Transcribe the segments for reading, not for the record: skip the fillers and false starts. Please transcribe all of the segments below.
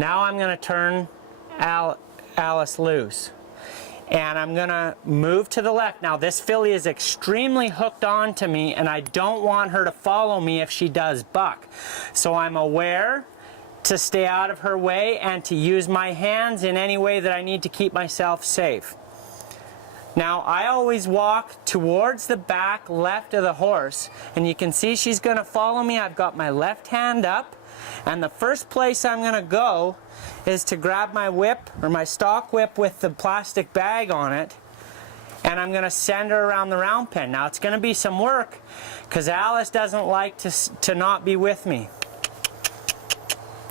Now I'm going to turn Alice loose. And I'm going to move to the left. Now this filly is extremely hooked on to me, and I don't want her to follow me if she does buck. So I'm aware to stay out of her way and to use my hands in any way that I need to keep myself safe. Now I always walk towards the back left of the horse, and you can see she's going to follow me. I've got my left hand up, and the first place I'm going to go is to grab my whip, or my stock whip with the plastic bag on it, and I'm going to send her around the round pen. Now it's going to be some work because Alice doesn't like to not be with me.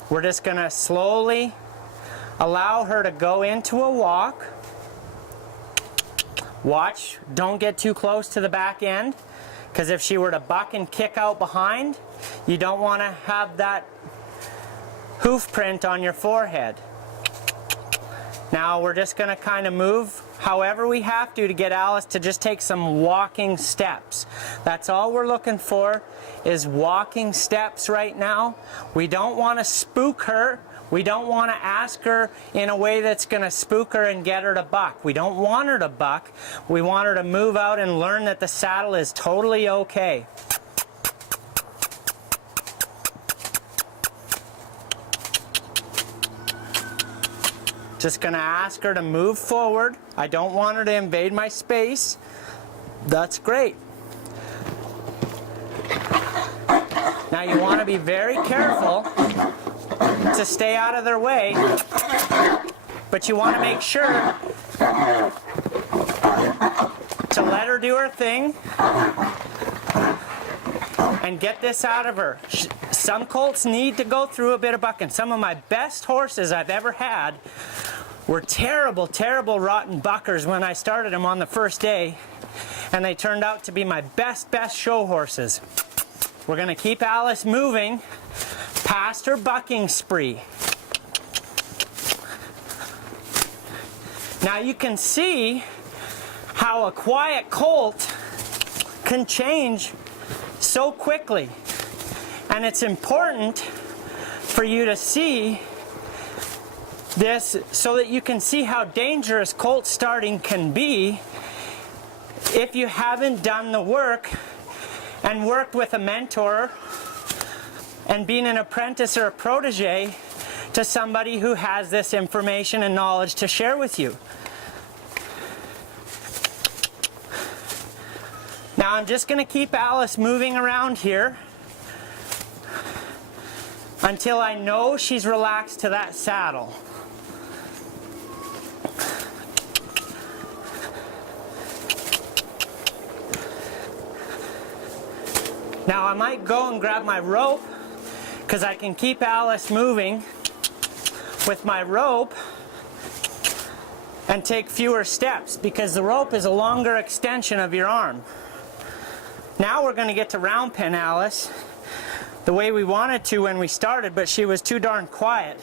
We're just going to slowly allow her to go into a walk. Watch, don't get too close to the back end, because if she were to buck and kick out behind, you don't want to have that hoof print on your forehead. Now we're just going to kind of move however we have to get Alice to just take some walking steps. That's all we're looking for, is walking steps right now. We don't want to spook her. We don't want to ask her in a way that's going to spook her and get her to buck. We don't want her to buck. We want her to move out and learn that the saddle is totally okay. Just going to ask her to move forward. I don't want her to invade my space. That's great. Now you want to be very careful to stay out of their way, but you want to make sure to let her do her thing and get this out of her. Some colts need to go through a bit of bucking. Some of my best horses I've ever had were terrible, terrible rotten buckers when I started them on the first day, and they turned out to be my best show horses. We're going to keep Alice moving past her bucking spree. Now you can see how a quiet colt can change so quickly, and it's important for you to see this so that you can see how dangerous colt starting can be if you haven't done the work and worked with a mentor and been an apprentice or a protege to somebody who has this information and knowledge to share with you. Now I'm just going to keep Alice moving around here until I know she's relaxed to that saddle. Now I might go and grab my rope, because I can keep Alice moving with my rope and take fewer steps, because the rope is a longer extension of your arm. Now we're going to get to round pen Alice the way we wanted to when we started, but she was too darn quiet.